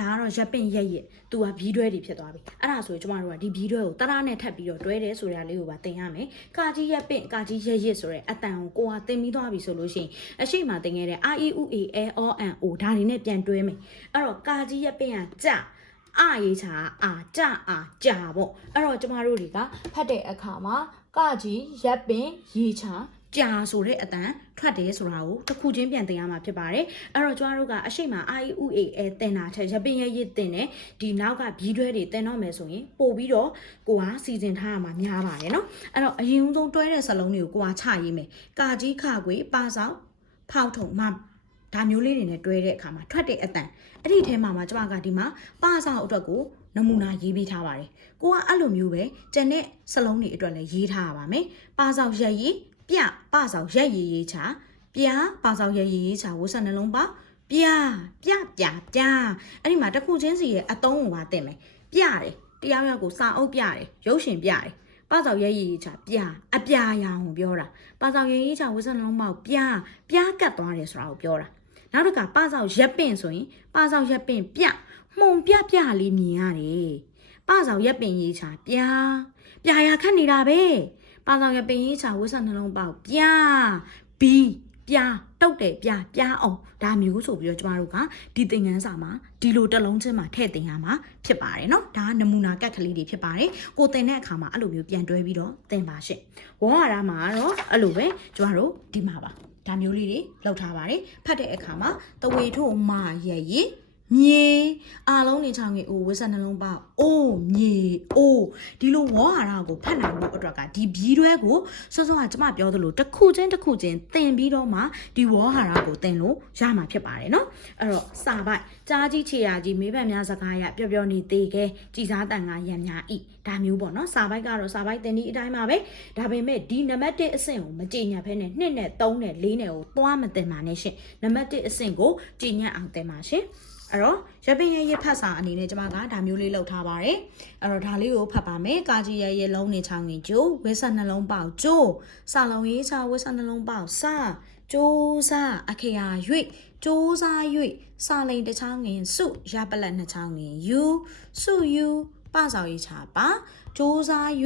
ဒါကတော့ရပ်ပင့်ရက်ရက်သူကဘီးတွဲတွေဖြစ်သွားပြီအဲ့ဒါဆိုရင်ကျမတို့ကဒီဘီးတွဲကိုတရနဲ့ထပ်ပြီးတော့တွဲတယ်ဆိုတာလေးကိုပါသင်ရမယ်ကာကြီးရပ်ပင့်ကာကြီးရက်ရက်ဆိုတဲ့အတန်ကိုကသင်ပြီးသွားပြီဆိုလို့ရှိရင်အရှိမသင်ခဲ့တဲ့ R E U A L O N O ဒါတွေနဲ့ပြန်တွဲမယ်အဲ့တော့ကာကြီးရပ်ပင့်ကကြအာရေးချာအာကြအာကြာပေါ့အဲ့တော့ကျမတို့တွေကဖတ်တဲ့အခါမှာကကြီးရပ်ပင်ရေးချာကြာဆိုတဲ့အတန်ထွက်တယ်ဆိုတာကိုတစ်ခုချင်းပြန်သင်ရမှာဖြစ်ပါတယ်အဲ့တော့ကျမတို့ကအရှိမ I U A L သင်တာထက်ရပ်ပင်ရေးသင်တယ်ဒီနောက်ကဘီးတွဲတွေသင်တော့မယ်ဆိုရင်ပို့ပြီးတော့ကိုကစီစဉ်ထားရမှာများပါတယ်နော်အဲ့တော့အရင်ဆုံးတွဲတဲ့စလုံးတွေကိုကိုကချရေးမယ်ကာကြီးခခွေပါဆောင်ဖောက်ထုံမဒါမျိုးလေးတွေနဲ့တွဲတဲ့အခါမှာထွက်တဲ့အတန်အဲ့ဒီထဲမှာကျမကဒီမှာပါဆောင်အတွက်ကိုနမူနာရေးပေးထားပါတယ်ကိုကအဲ့လိုမျိုးပဲကျန်တဲ့စလုံးတွေအတွက်လည်းရေးထားရပါမယ်ပါဆောင်ရက်ရေးပြပါဆောင်ရက်ရေးရေးချာပြပါဆောင်ရက်ရေးရေးချာဝတ်နှလုံးပေါပြအဲ့ဒီမှာတစ်ခုချင်းစီရဲ့အသုံးကိုပါသင်မယ်ပြတယ်တရားရောက်ကိုစာအုပ်ပြတယ်ရုပ်ရှင်ပြတယ်ပါဆောင်ရက်ရေးချာပြအပြာရောင်ကိုပြောတာပါဆောင်ရက်ရေးချာဝတ်နှလုံးပေါပြကတ်သွားတယ်ဆိုတာကိုပြောတာနောက်တစ်ခါပါဆောင်ရက်ပင့်ဆိုရင်ပါဆောင်ရက်ပင့်ပြမှုံပြလေးမြင်ရတယ်ပါဆောင်ရက်ပင့်ရေးချာပြရခတ်နေတာပဲပါဆောင်ရက်ပင့်ရေးချာဝတ်နှလုံးပေါပြဘီပြတုတ်တယ်ပြအောင်ဒါမျိုးဆိုပြီးတော့ကျမတို့ကဒီသင်ခန်းစာမှာဒီလိုတစ်လုံးချင်းမှာထည့်သင်ရမှာဖြစ်ပါတယ်เนาะဒါကနမူနာကတ်ကလေးတွေဖြစ်ပါတယ်ကိုသင်တဲ့အခါမှာအဲ့လိုမျိုးပြန်တွဲပြီးတော့သင်ပါရှင့်ဝေါ်ရတာမှာတော့အဲ့လိုပဲကျမတို့ဒီမှာပါဒါမျိုးလေးတွေလောက်ထားပါတယ်ဖတ်တဲ့အခါမှာတဝေထို့မာရဲ့ရေမြေအားလုံးနေချောင်းကြီးအိုဝစ်ဆက်နှလုံးပေါအိုးမြေအိုးဒီလိုဝေါ်ဟာရကိုဖတ်နိုင်ဖို့အတွက်ကဒီဘီးတွဲကိုစောစောကကျမပြောသလိုတစ်ခုချင်းသင်ပြီးတော့မှဒီဝေါ်ဟာရကိုသင်လို့ရမှာဖြစ်ပါတယ်နော်အဲ့တော့စာပိုက်ကြားကြီးခြေရာကြီးမေးပန်းများစကားရပျော်နေသေးခဲကြည်စားတန်ကရံများဤဒါမျိုးပေါ့နော်စာပိုက်ကတော့စာပိုက်သင်ဒီအတိုင်းပါပဲဒါပေမဲ့ဒီနံပါတ်1အဆင့်ကိုမကြည်ညက်ဖဲနဲ့2နဲ့3နဲ့4နဲ့ကိုသွားမသင်ပါနဲ့ရှင်နံပါတ်1အဆင့်ကိုကြည်ညက်အောင်သင်ပါရှင်အဲ့တော့ရပ်ပင်ရဲ့ဖတ်စာအနေနဲ့ကျမကဒါမျိုးလေးလုပ်ထားပါတယ်အဲ့တော့ဒါလေးကိုဖတ်ပါမယ်ကာကြီးရဲ့လုံးနေချောင်းရင်ကျိုးဝက်ဆက်နှလုံးပေါက်ကျိုးစာလုံးရေးချဝက်ဆက်နှလုံးပေါက်စကျိုးစားအခရာ၍ကျိုးစား၍စာလိန်တစ်ချောင်းငင်စုရပလက်နှစ်ချောင်းငင်ယူစုယူပဆောင်ရေးချပါကျိုးစား၍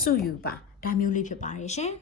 စုယူပါဒါမျိုးလေးဖြစ်ပါတယ်ရှင်